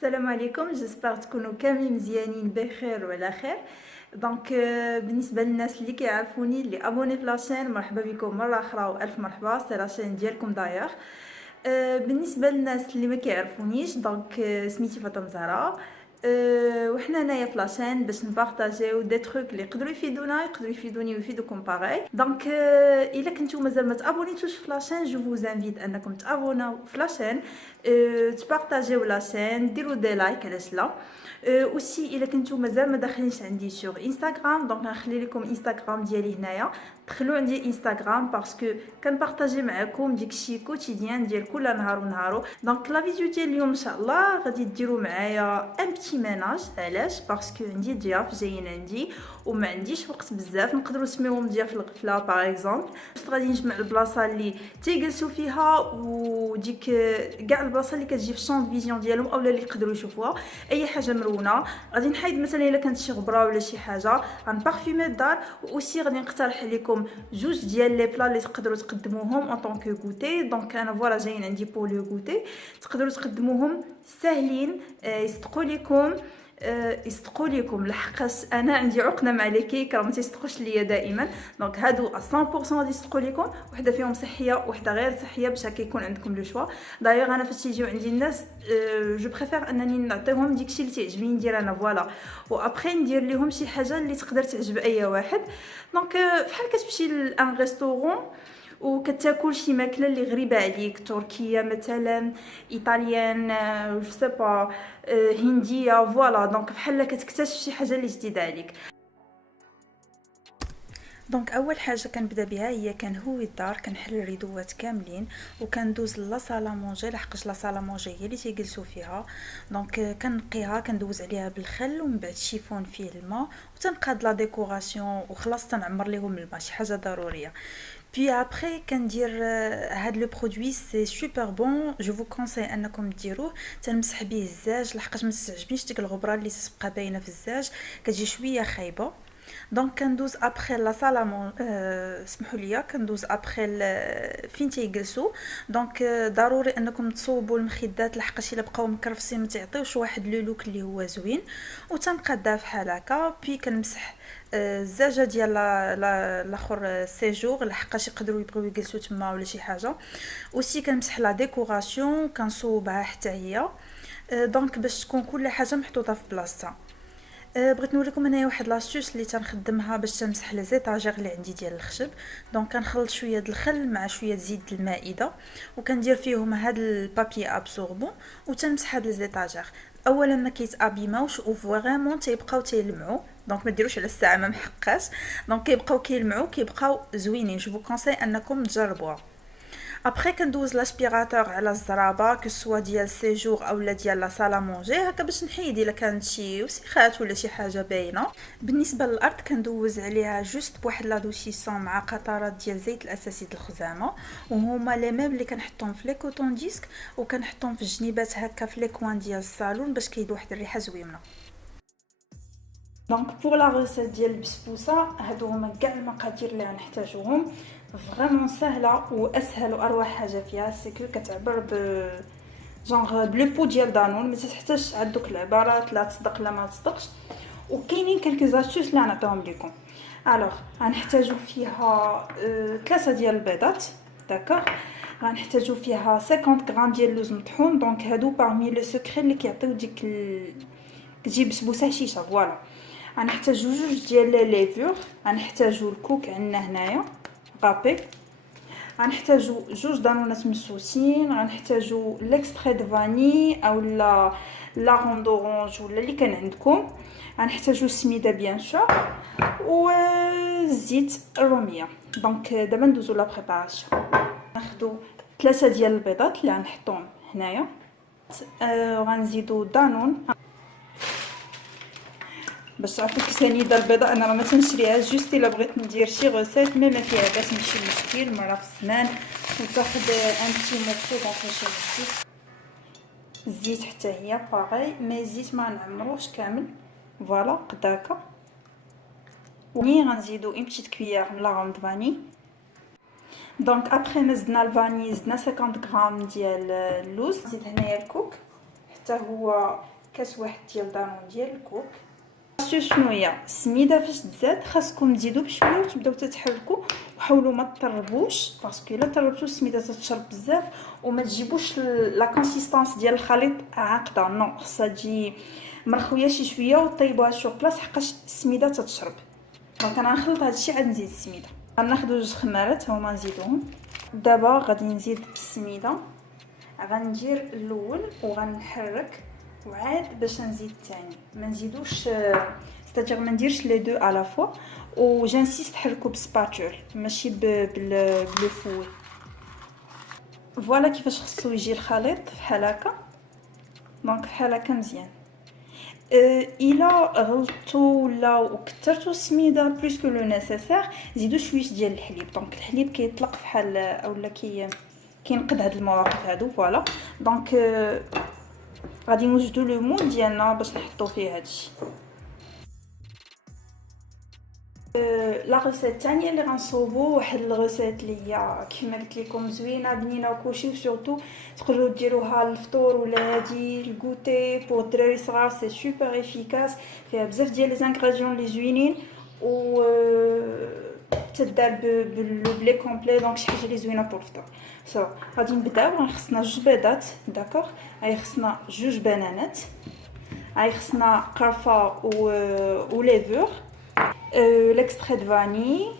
السلام عليكم. جيسبر تكونوا كاملين مزيانين بخير وعلى خير. دونك بالنسبه للناس اللي كيعرفوني اللي ابوني في لاشين، مرحبا بكم مره اخرى والف مرحبا. سي لاشين ديالكم دايوغ. بالنسبه للناس اللي ما كيعرفونيش، دونك سميتي فاطمه زهراء. وحنا هنايا في لاشين باش نبارطاجيو دي تروك اللي يقدروا يفيدونا، يقدروا يفيدوني ويفيدوكم باغي. دونك الا كنتو مازال ما تابونيتوش في لاشين، جو فوز انفيت انكم تابوناو في لاشين، تبارطاجيو لاشين، ديروا دي لايك علاش لا. اوسي الا كنتو مازال ما داخلينش عندي سوغ انستغرام، دونك غنخلي لكم انستغرام ديالي هنايا. دخلوا عندي انستغرام باسكو كنبارطاجي معكم داكشي كوتيديان ديال كل نهار ونهارو. دونك لا فيديو ديال اليوم ان شاء الله غادي ديروا معايا ان بتي ميناج. علاش؟ باسكو عندي ضياف جايين عندي وما عنديش وقت بزاف، نقدروا نسميوهم ضياف الغفله باغ اكزومبل. بس غادي نجمع البلاصه اللي تيجلسوا فيها وديك كاع البلاصه اللي كتجي في الشون فيزيون ديالهم اولا اللي يقدروا يشوفوها. اي حاجه مرونه غادي نحيد، مثلا الا كانت شي غبره ولا شي حاجه غنبارفيمي الدار. واوسي غادي نقترح عليكم جوج ديال لي بلا اللي تقدروا تقدموهم اون طون كو غوتي. دونك انا فوالا جايين عندي بور لو غوتي، تقدروا تقدموهم ساهلين، يصدقوا لكم. يصدقوا لكم لحقاش انا عندي عقده مع لي كيك راه ما تيصدقوش ليا دائما. دونك هادو 100% غادي يصدقوا لكم، وحده فيهم صحيه وحده غير صحيه باش هكا يكون عندكم لو شوا. دايوغ انا فاش تيجيو عندي الناس جو بريفير انني نعطيهم ديكشي اللي تعجبني ندير انا فوالا، وابخي ندير لهم شي حاجه اللي تقدر تعجب اي واحد. دونك بحال كتمشي لان ريستورون وكتاكل شي ماكله اللي غريبه عليك، تركيه مثلا، ايطاليان، جو سي با، هنديه، فوالا. دونك بحال كتكتشف شي حاجه اللي جديده عليك. دونك اول حاجه كنبدا بها هي كنهوي الدار، كنحل الريدوات كاملين وكندوز لا صاله مونجي، لحقاش لا صاله مونجي هي اللي تيجلسوا فيها. دونك كنقيها، كندوز عليها بالخل ومن بعد شيفون فيه الماء وتنقاد لا ديكوراسيون وخلاص تنعمر ليهم الماء، شي حاجه ضروريه. بي ابري كندير هاد لو برودوي سي سوبر بون، جو فو كونساي انكم ديروه. تنمسح به الزاج لحقاش ما تعجبنيش ديك الغبره اللي تتبقى باينه في الزاج، كتجي شويه خايبه. دونك كندوز ابخي لا صاله سمحوا لي، كندوز ابخي فين تيجلسوا. دونك ضروري انكم تصوبوا المخدات لحقاش الا بقاو مكرفسين ما تعطيوش واحد لو لوك اللي هو زوين. وتنقادها بحال هكا، بي كنمسح الزاجه ديال الاخر سيجور لحقاش يقدروا يبغيو يجلسوا تما ولا شي حاجه. وسي كنمسح لا ديكوراسيون كنصوبها حتى هي. دونك باش تكون كل حاجه محطوطه في بلاصتها. بغيت نوريكم هنايا واحد لاستوس اللي تنخدمها باش تمسح لي زيطاجير اللي عندي ديال الخشب. دونك كنخلط شويه د الخل مع شويه زيت المائده وكندير فيهم هاد البابي ابسوربون وتنمسح هاد لي زيطاجير. اولا ما كيتابيماوش وفريمون تيبقاو تيلمعوا، دونك ما ديروش على الساعه ما محقاش. دونك كيبقاو كيلمعوا كيبقاو زوينين، جو كونساي انكم تجربوها. ابخي كندوز لاسبيراتور على الزرابه كو سوا ديال سيجور اولا ديال لا صاله مونجي، هكا باش نحيد الا كانت شي وسخات ولا شي حاجه باينه. بالنسبه للارض كندوز عليها جوست بواحد لا دوسيسون مع قطرات ديال زيت الاساسي د الخزامه، وهما لي ميم اللي كنحطهم في لي كوتون ديسك وكنحطهم في الجنيبات هكا في لي كوان ديال الصالون باش كيدير واحد الريحه زوينه. دونك بور لا ريسيت ديال البسبوسه، هادو هما كاع المقادير اللي غنحتاجوهم. فريمون سهله واسهل واروع حاجه فيها سكو كتعبر ب جونغ بلو بو ديال دانون، ما تحتاجش عاد دوك العبارات لا تصدق لا ما تصدقش. وكاينين كلكو زاستوس اللي غنعطيهم لكم. الوغ غنحتاجو فيها 3 ديال البيضات، داكوغ. غنحتاجو فيها 50 غرام ديال اللوز مطحون. دونك هادو باغمي لو سكري اللي كيعطيو ديك كتجي بسبوسه هشيشه، فوالا. غنحتاجو جوج ديال ليفور، غنحتاجو الكوك عندنا هنايا غابي، غنحتاجو جوج دانونات مسوسين، غنحتاجو ليكستري دو فاني او لا روند اورانج ولا اللي كان عندكم، غنحتاجو السميده بيان سور والزيت الروميه. دونك دابا ندوزو لا بريباراسيون. ناخذ 3 ديال البيضات اللي غنحطهم هنايا، غنزيدو دانون باش تعرفوا كيفاش دار البيضه. انا راه ما تنشريهاش، جوست الا بغيت ندير شي غوسيت مي ما فيها باس ماشي مشكل، مره في السنان وتاخذ ان بتي مورسو. دونك نشوف الزيت حتى هي باغي، مي الزيت ما نعمروش كامل، فوالا قد هكا. وني غنزيدو اون بتيت كويير من لا غوند فاني. دونك ابخي ما زدنا الفاني زدنا 50 غرام ديال اللوز. نزيد هنايا الكوك حتى هو كاس واحد ديال دانون ديال الكوك. شنو هي السميده فاش تزاد خاصكم تزيدوا بشويه وتبداو تتحركوا وحاولوا ما تطربوش باسكو الا طربتوا السميده تتشرب بزاف وما تجيبوش لا كونسيستانس ديال الخليط عاقده. نو خصها تجي مرخويه شي شويه وطيبوها سور بلاص حقاش السميده تتشرب. دونك انا نخلط هادشي عاد نزيد السميده. غناخذوا جوج خمارات هما نزيدوهم. دابا غادي نزيد السميده، غندير الاول وغنحرك وعاد باش نزيد الثاني. ما نزيدوش ستاتير ما نديرش لي دو على فوا وجانسيست حركوا بسباتول ماشي بلو فوي. فوالا كيفاش خصو يجي الخليط بحال هكا. دونك بحال هكا مزيان. الا غلطتوا ولا كثرتوا السميده بلوس كو لو نيسيسير زيدوا شويه ديال الحليب. دونك الحليب كيطلق بحال اولا كينقد هاد المواقف هادو. فوالا دونك غادي نوجدوا لو مول ديالنا باش نحطوا فيه هادشي. لا غوسيت الثانيه اللي غنصوبوا واحد الغوسيت اللي هي كيما قلت لكم زوينه بنينه وكلشي وسورتو تقدروا ديروها للفطور ولا هادي الكوتي بور الدراري صغار. سي سوبر افيكاس فيها بزاف ديال لي زانغريديون لي زوينين و تدار باللو بلي كومبلي. دونك شي حاجه لي زوينه بور الفطور. سو غادي نبداو. خصنا جوج بيضات داكوغ، هاي خصنا جوج بنانات، هاي خصنا قرفه و ليفور، l'extrait de vanille،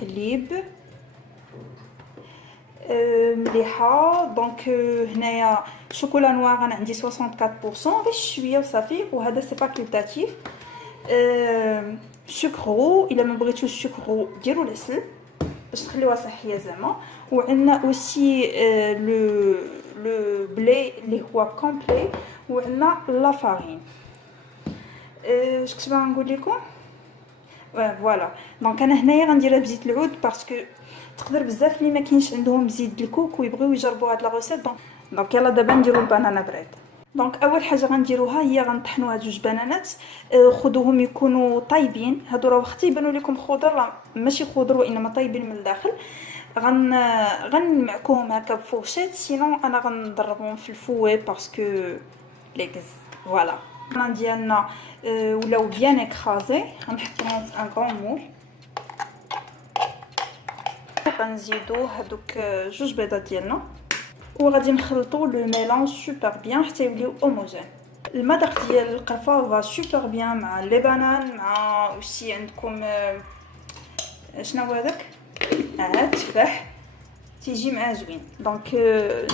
حليب، مليحه. دونك هنايا شوكولا نوار انا عندي 64% غير شويه وصافي وهذا سي فاكولتاتيف. سكرو الا ما بغيتوش السكرو ديروا العسل باش تخليوها صحيه زعما. وعندنا اوسي لو بلي اللي هو كومبلي، وعندنا لا فارين. اش كنت باغا نقول لكم فوالا. دونك انا هنايا غنديرها بزيت العود باسكو تقدر بزاف اللي ما كاينش عندهم زيت الكوك ويبغيو يجربوا هاد لا ريسيت. دونك يلا دابا نديروا البنانه بريد. دونك اول حاجه غنديروها هي غنطحنوا هاد جوج بنانات. خذوهم يكونوا طايبين. هادو راه وقت يبانوا لكم خضر راه ماشي خضر وانما طايبين من الداخل. غنمعكوهم هكا بفورشيت سينو انا غنضربهم في الفوي باسكو ليكز. فوالا البنان ديالنا ولاو بيان اكرازي. غنحطهم في ان غران مول. غنزيدو هادوك جوج بيضات ديالنا وغادي نخلطوا لو ميلانج سوبر بيان حتى يوليو هوموجين. المذاق ديال القرفه فا سوبر بيان مع لي بانان مع اوسي عندكم شنو هذاك التفاح تيجي مع زوين. دونك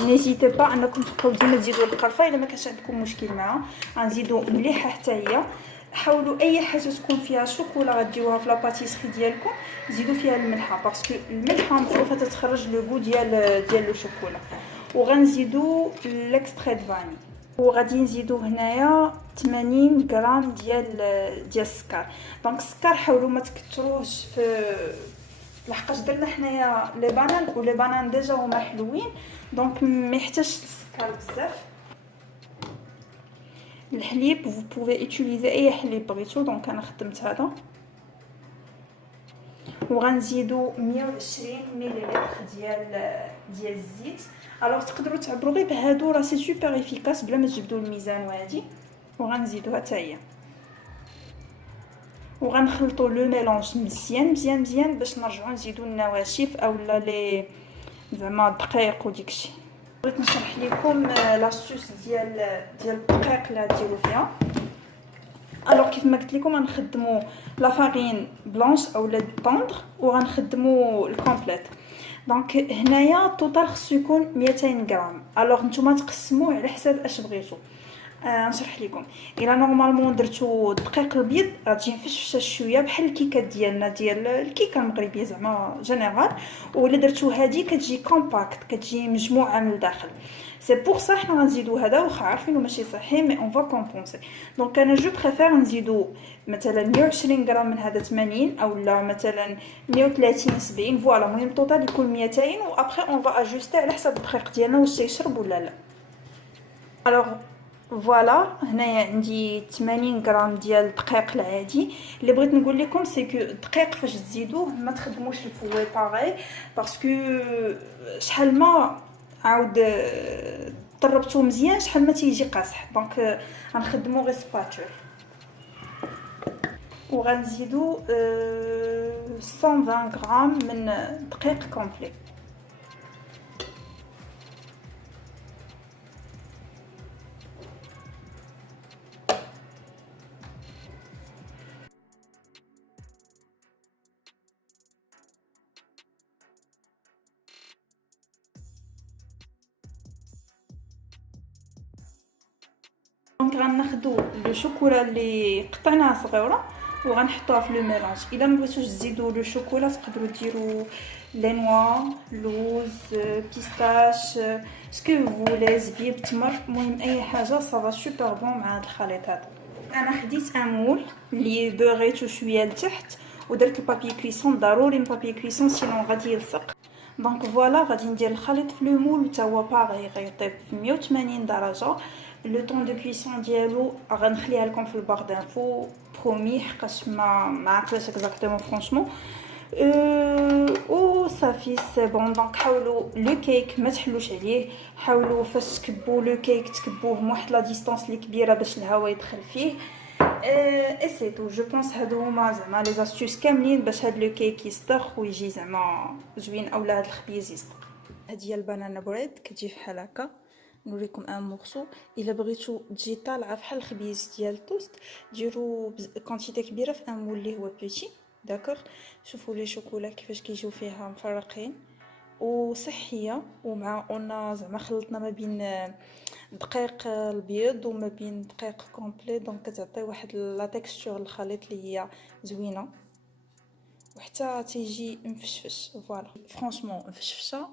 نيزيتي با انكم تبقاو ديما تزيدوا القرفه الا ما كانش عندكم مشكل معها. غنزيدوا مليحه حتى هي. حاولوا اي حاجه تكون فيها شوكولا غديوها في لاباتيسري ديالكم زيدوا فيها الملحه باسكو الملحه معروفه تتخرج لو غو ديال لو شوكولا. وغنزيدوا ليكستري دو فاني وغادي نزيدوا هنايا 80 غرام ديال السكر. دونك السكر حاولوا ما تكثروش في لحقاش درنا حنايا لي بانان ولي بانان ديجا هما حلوين دونك ما يحتاجش السكر بزاف. الحليب vous pouvez utiliser اي حليب بغيتو. دونك انا خدمت هذا. وغنزيدو 120 مليلتر ديال الزيت. الوغ تقدروا تعبروا غير بهادو راه سي سوبر افيكاس بلا ما تجبدوا الميزان وهادي. وغنزيدوها حتى هي وغنخلطوا لو ميلونج مزيان باش نرجعوا نزيدوا النواشف اولا لي زعما الدقيق وديكشي. بغيت نشرح لكم لاستوس ديال الدقيق اللي غديروا فيها. الوغ كيف ما قلت لكم غنخدموا لا فارين بلانش اولا طوندر وغنخدموا الكومبليت. دونك هنايا التوتال خصو يكون 200 غرام. الوغ نتوما تقسموه على حساب اش بغيتو. نشرح لكم. الا نورمالمون درتو الدقيق الابيض غتجي مفشفشه شويه بحال الكيكات ديالنا ديال الكيكه المغربيه زعما جينيرال. ولا درتو هادي كتجي كومباكت كتجي مجموعه من الداخل. سي بور صح حنا غنزيدو هذا واخا عارفينو ماشي صحي مي اون فا كومبونسي. دونك انا جو بريفير نزيدو مثلا 120 غرام من هذا 80 اولا مثلا 130 70. فوالا المهم التوتال يكون 200 وابخي اون فا اجوستي على حسب الدقيق ديالنا واش تيشرب ولا لا. الوغ فوالا هنايا عندي 80 غرام ديال الدقيق العادي. اللي بغيت نقول لكم سي كو الدقيق فاش تزيدوه ما تخدموش الفوي باغي باسكو شحال ما عاود طربتو مزيان شحال ما تيجي قاصح. دونك غنخدمو غير سباتول وغنزيدو 120 غرام من دقيق كومبلي. دونك غناخدو لو شوكولا اللي قطعناها صغيره وغنحطوها في لو ميلانج. الا ما بغيتوش تزيدوا لو شوكولا تقدروا ديروا لي نوا، لوز، بيستاش، سكو فولي، زبيب، تمر، المهم اي حاجه صافا سوبر بون مع هذا الخليط هذا. انا خديت ان مول اللي بوغيتو شويه لتحت ودرت البابي كريسون، ضروري البابي كريسون سينو غادي يلصق. دونك فوالا غادي ندير الخليط في لو مول حتى هو باغي غيطيب في 180 درجه. لو طون دو كويسون ديالو غنخليها لكم في البار دانفو برومي حقاش ما عقلاش اكزاكتومون فرانشمون. او صافي سي بون. دونك حاولوا لو كيك ما تحلوش عليه، حاولوا فاش تكبوا لو كيك تكبوه من واحد لا ديستانس اللي كبيره باش الهواء يدخل فيه. اي سي تو جو بونس هادو هما زعما لي زاستيوس كاملين باش هاد لو كيك يصدق ويجي زعما زوين اولا هاد الخبيز يصدق. هادي هي البنانا بريد كتجي بحال هكا. نوريكم ان مورسو. الا بغيتو تجي طالعه بحال الخبيز ديال التوست ديروا كونتيتي كبيره في ان مول اللي هو بيتي. داكوغ. شوفوا لي شوكولا كيفاش كيجيو فيها مفرقين وصحيه، ومع قلنا زعما خلطنا ما بين دقيق البيض وما بين دقيق كومبلي، دونك كتعطي واحد لا تيكستور الخليط اللي هي زوينه وحتى تيجي مفشفش. فوالا فرانشمون مفشفشه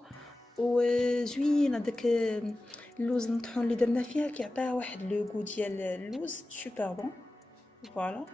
وزوينه. داك اللوز المطحون اللي درنا فيها كيعطيها واحد لو غو ديال اللوز سوبر بون. فوالا